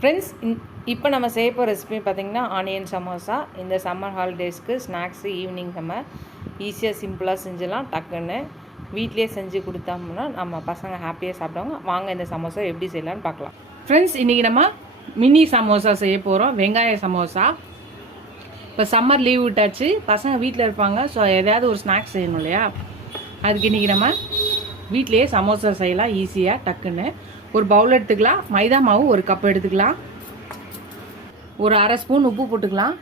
Friends, இப்போ நம்ம செய்ய போகிற ரெசிபி பார்த்திங்கன்னா ஆனியன் சமோசா. இந்த சம்மர் ஹாலிடேஸ்க்கு ஸ்நாக்ஸு ஈவினிங் நம்ம ஈஸியாக சிம்பிளாக செஞ்சிடலாம். டக்குன்னு வீட்லேயே செஞ்சு கொடுத்தோம்னா நம்ம பசங்க ஹாப்பியாக சாப்பிடுவாங்க. வாங்க இந்த சமோசா எப்படி செய்யலான்னு பார்க்கலாம். ஃப்ரெண்ட்ஸ், இன்றைக்கி நம்ம மினி சமோசா செய்ய போகிறோம். வெங்காய சமோசா. இப்போ சம்மர் லீவ் விட்டாச்சு, பசங்க வீட்டில் இருப்பாங்க. ஸோ எதாவது ஒரு ஸ்நாக்ஸ் செய்யணும் இல்லையா? அதுக்கு இன்றைக்கி நம்ம வீட்லேயே சமோசா செய்யலாம் ஈஸியாக டக்குன்னு. ஒரு பவுல் எடுத்துக்கலாம். மைதா மாவு ஒரு கப் எடுத்துக்கலாம். ஒரு அரை ஸ்பூன் உப்பு போட்டுக்கலாம்.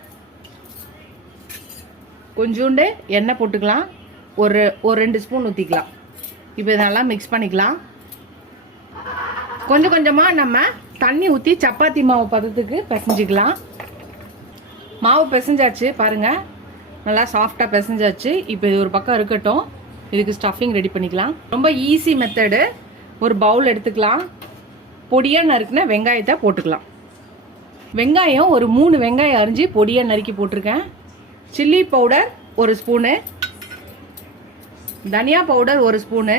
கொஞ்சோண்டு எண்ணெய் போட்டுக்கலாம். ஒரு 2 ஸ்பூன் ஊற்றிக்கலாம். இப்போ இதெல்லாம் மிக்ஸ் பண்ணிக்கலாம். கொஞ்சம் கொஞ்சமாக நம்ம தண்ணி ஊற்றி சப்பாத்தி மாவு பதத்துக்கு பிசைஞ்சிக்கலாம். மாவு பிசைஞ்சாச்சு பாருங்கள், நல்லா சாஃப்டாக பிசைஞ்சாச்சு. இப்போ இது ஒரு பக்கம் இருக்கட்டும். இதுக்கு ஸ்டஃபிங் ரெடி பண்ணிக்கலாம். ரொம்ப ஈஸி மெத்தடு. ஒரு பவுல் எடுத்துக்கலாம். பொடியாக நறுக்குன வெங்காயத்தை போட்டுக்கலாம். வெங்காயம் ஒரு 3 வெங்காயம் அரிஞ்சு பொடியாக நறுக்கி போட்டிருக்கேன். சில்லி பவுடர் 1 ஸ்பூனு, தனியா பவுடர் 1 ஸ்பூனு,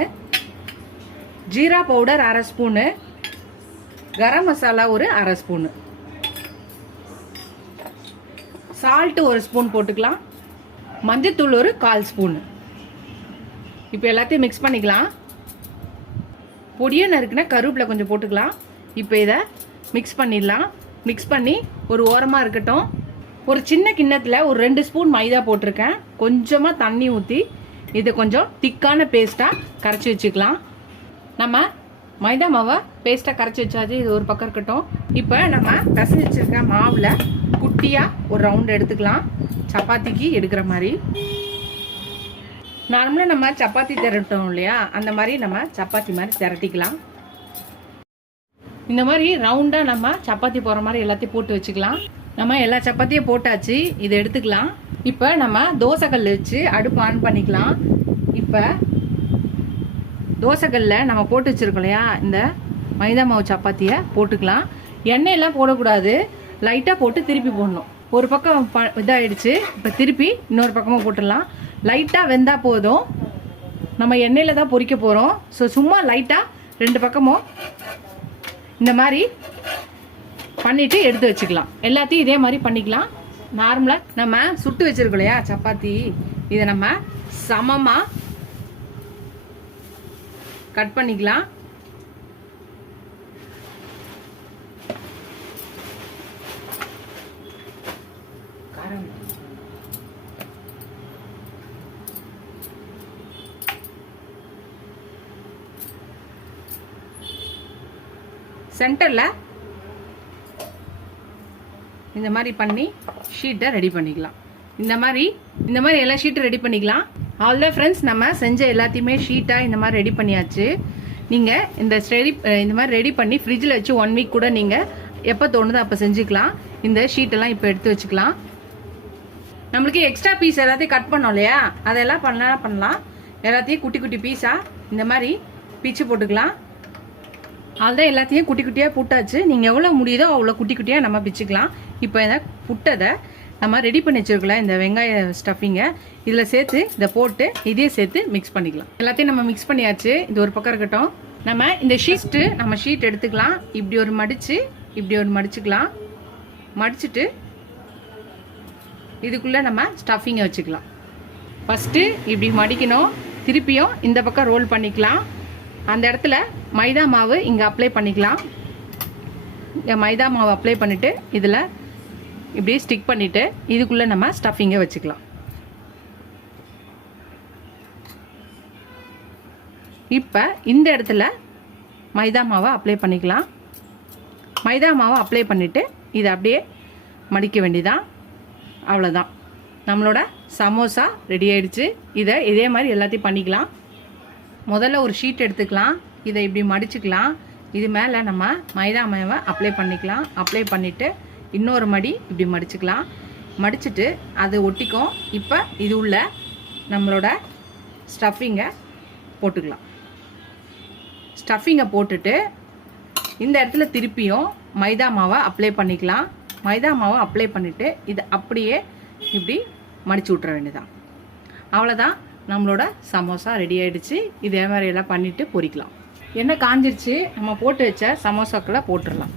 ஜீரா பவுடர் அரை ஸ்பூனு, கரம் மசாலா ஒரு அரை ஸ்பூனு, சால்ட்டு 1 ஸ்பூன் போட்டுக்கலாம். மஞ்சத்தூள் ஒரு 1/4 ஸ்பூனு. இப்போ எல்லாத்தையும் மிக்ஸ் பண்ணிக்கலாம். பொடியை நறுக்குனா கருவேப்பிலை கொஞ்சம் போட்டுக்கலாம். இப்போ இதை மிக்ஸ் பண்ணிடலாம். மிக்ஸ் பண்ணி ஒரு ஓரமாக இருக்கட்டும். ஒரு சின்ன கிண்ணத்தில் ஒரு 2 ஸ்பூன் மைதா போட்டிருக்கேன். கொஞ்சமாக தண்ணி ஊற்றி இதை கொஞ்சம் திக்கான பேஸ்ட்டாக கரைச்சி வச்சுக்கலாம். நம்ம மைதா மாவை பேஸ்ட்டாக கரைச்சி வச்சாச்சு. இது ஒரு பக்கம் இருக்கட்டும். இப்போ நம்ம பிசைஞ்சு வச்சுருக்க மாவில் குட்டியாக ஒரு ரவுண்ட் எடுத்துக்கலாம். சப்பாத்திக்கு எடுக்கிற மாதிரி. நார்மலாக நம்ம சப்பாத்தி திரட்டோம் இல்லையா, அந்த மாதிரி நம்ம சப்பாத்தி மாதிரி திரட்டிக்கலாம். இந்த மாதிரி ரவுண்டாக நம்ம சப்பாத்தி போகிற மாதிரி எல்லாத்தையும் போட்டு வச்சுக்கலாம். நம்ம எல்லா சப்பாத்தியும் போட்டாச்சு. இதை எடுத்துக்கலாம். இப்போ நம்ம தோசைக்கல் வச்சு அடுப்பு ஆன் பண்ணிக்கலாம். இப்போ தோசைக்கல்லில் நம்ம போட்டு வச்சுருக்கோம் இல்லையா, இந்த மைதா மாவு சப்பாத்தியை போட்டுக்கலாம். எண்ணெயெல்லாம் போடக்கூடாது, லைட்டாக போட்டு திருப்பி போடணும். ஒரு பக்கம் இதாகிடுச்சு. இப்போ திருப்பி இன்னொரு பக்கமாக போட்டுடலாம். லைட்டாக வெந்தால் போதும். நம்ம எண்ணெயில் தான் பொரிக்க போகிறோம். ஸோ சும்மா லைட்டாக 2 பக்கமும் இந்த மாதிரி பண்ணிவிட்டு எடுத்து வச்சுக்கலாம். எல்லாத்தையும் இதே மாதிரி பண்ணிக்கலாம். நார்மலாக நம்ம சுட்டு வச்சுருக்கோம் இல்லையா சப்பாத்தி, இதை நம்ம சமமாக கட் பண்ணிக்கலாம். சென்டரில் இந்த மாதிரி பண்ணி ஷீட்டை ரெடி பண்ணிக்கலாம். இந்த மாதிரி எல்லா ஷீட்டும் ரெடி பண்ணிக்கலாம். அவ்வளோ ஃப்ரெண்ட்ஸ், நம்ம செஞ்ச எல்லாத்தையுமே ஷீட்டாக இந்த மாதிரி ரெடி பண்ணியாச்சு. நீங்கள் இந்த மாதிரி ரெடி பண்ணி ஃப்ரிட்ஜில் வச்சு 1 வீக் கூட நீங்கள் எப்போ தோணுதோ அப்போ செஞ்சுக்கலாம். இந்த ஷீட்டெல்லாம் இப்போ எடுத்து வச்சுக்கலாம். நம்மளுக்கு எக்ஸ்ட்ரா பீஸ் எல்லாத்தையும் கட் பண்ணோம் இல்லையா, அதெல்லாம் பண்ணலாம். எல்லாத்தையும் குட்டி குட்டி பீஸாக இந்த மாதிரி பிச்சு போட்டுக்கலாம். அதுதான் எல்லாத்தையும் குட்டி குட்டியாக புட்டாச்சு. நீங்கள் எவ்வளோ முடியுதோ அவ்வளோ குட்டி குட்டியாக நம்ம பிச்சுக்கலாம். இப்போ இதை புட்டதை நம்ம ரெடி பண்ணி வச்சுருக்கலாம். இந்த வெங்காய ஸ்டஃபிங்கை இதில் சேர்த்து இதை போட்டு இதையே சேர்த்து மிக்ஸ் பண்ணிக்கலாம். எல்லாத்தையும் நம்ம மிக்ஸ் பண்ணியாச்சு. இது ஒரு பக்கம் இருக்கட்டும். நம்ம இந்த ஷீட் எடுத்துக்கலாம். இப்படி ஒரு மடிச்சுக்கலாம். மடிச்சுட்டு இதுக்குள்ளே நம்ம ஸ்டஃபிங்கை வச்சுக்கலாம். ஃபஸ்ட்டு இப்படி மடிக்கணும். திருப்பியும் இந்த பக்கம் ரோல் பண்ணிக்கலாம். அந்த இடத்துல மைதா மாவு இங்கே அப்ளை பண்ணிக்கலாம். இங்கே மைதா மாவு அப்ளை பண்ணிவிட்டு இதில் இப்படி ஸ்டிக் பண்ணிவிட்டு இதுக்குள்ளே நம்ம ஸ்டஃபிங்கை வச்சுக்கலாம். இப்போ இந்த இடத்துல மைதா மாவை அப்ளை பண்ணிக்கலாம். மைதா மாவை அப்ளை பண்ணிவிட்டு இதை அப்படியே மடிக்க வேண்டியதான். அவ்வளோதான், நம்மளோட சமோசா ரெடி ஆயிடுச்சு. இதை இதே மாதிரி எல்லாத்தையும் பண்ணிக்கலாம். முதல்ல ஒரு ஷீட் எடுத்துக்கலாம். இதை இப்படி மடிச்சுக்கலாம். இது மேலே நம்ம மைதா மாவை அப்ளை பண்ணிக்கலாம். அப்ளை பண்ணிவிட்டு இன்னொரு மடி இப்படி மடிச்சுக்கலாம். மடிச்சுட்டு அது ஒட்டிக்கும். இப்போ இது உள்ள நம்மளோட ஸ்டஃபிங்கை போட்டுக்கலாம். ஸ்டஃபிங்கை போட்டுட்டு இந்த இடத்துல திருப்பியும் மைதா மாவை அப்ளை பண்ணிக்கலாம். மைதா மாவை அப்ளை பண்ணிவிட்டு இதை அப்படியே இப்படி மடிச்சு விட்ற வேண்டியதான். அவ்வளோதான், நம்மளோட சமோசா ரெடி ஆகிடுச்சு. இதே மாதிரி எல்லாம் பண்ணிவிட்டு பொரிக்கலாம். எண்ணெய் காஞ்சிருச்சு. நம்ம போட்டு வச்ச சமோசாக்குள்ளே போட்டுடலாம்.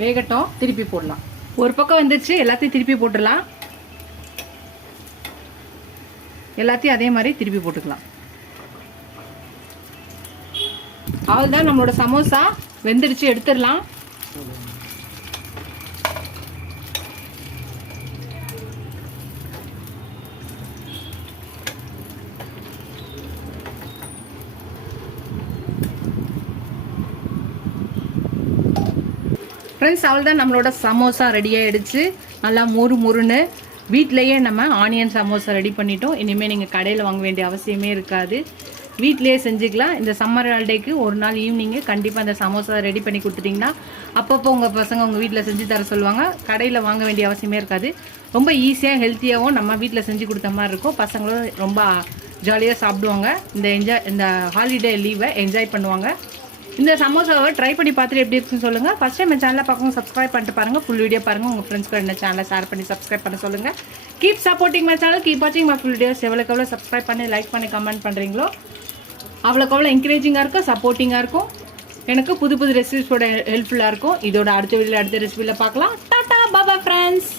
வேகட்டும், திருப்பி போடலாம். ஒரு பக்கம் வந்துருச்சு, எல்லாத்தையும் திருப்பி போட்டுடலாம். எல்லாத்தையும் அதே மாதிரி திருப்பி போட்டுக்கலாம். அவ்வளோதான், நம்மளோட சமோசா வெந்துடுச்சு, எடுத்துடலாம். ஃப்ரெண்ட்ஸ், அவ்வளோதான், நம்மளோட சமோசா ரெடியாகிடுச்சு. நல்லா மொறு மொறுன்னு வீட்டிலையே நம்ம ஆனியன் சமோசா ரெடி பண்ணிட்டோம். இனிமேல் நீங்கள் கடையில் வாங்க வேண்டிய அவசியமே இருக்காது, வீட்டிலேயே செஞ்சுக்கலாம். இந்த சம்மர் ஹாலிடேக்கு ஒரு நாள் ஈவினிங்கு கண்டிப்பாக அந்த சமோசா ரெடி பண்ணி கொடுத்துட்டிங்கன்னா அப்பப்போ உங்கள் பசங்க உங்கள் வீட்டில் செஞ்சு தர சொல்லுவாங்க. கடையில் வாங்க வேண்டிய அவசியமே இருக்காது. ரொம்ப ஈஸியாக ஹெல்த்தியாகவும் நம்ம வீட்டில் செஞ்சு கொடுத்த மாதிரி இருக்கும். பசங்களும் ரொம்ப ஜாலியாக சாப்பிடுவாங்க. இந்த ஹாலிடே லீவை என்ஜாய் பண்ணுவாங்க. இந்த சமோசாவை ட்ரை பண்ணி பார்த்துட்டு எப்படி இருக்குன்னு சொல்லுங்கள். ஃபஸ்ட் டைம் என் சேனலை பார்க்கணும், சப்ஸ்கிரைப் பண்ணிட்டு பாருங்கள். ஃபுல் வீடியோ பாருங்கள். உங்கள் ஃப்ரெண்ட்ஸ்க்கு என்ன சேனலை ஷேர் பண்ணி சப்ஸ்கிரைப் பண்ண சொல்லுங்கள். Keep supporting my channel, keep வாட்சிங் மை ஃபுல் வீடியோஸ். எவ்வளோக்கு சப்ஸ்கிரைப் பண்ணி லைக் பண்ணி கமெண்ட் பண்ணுறீங்களோ அவ்வளோக்கு என்கரேஜிங்காக இருக்கும், சப்போர்ட்டிங்காக இருக்கும். எனக்கு புது புது ரெசிபிஸோட ஹெல்ப்ஃபுல்லாக இருக்கும். இதோட அடுத்த வீடியோவில் அடுத்த ரெசிபியில் பார்க்கலாம். Tata, bye friends.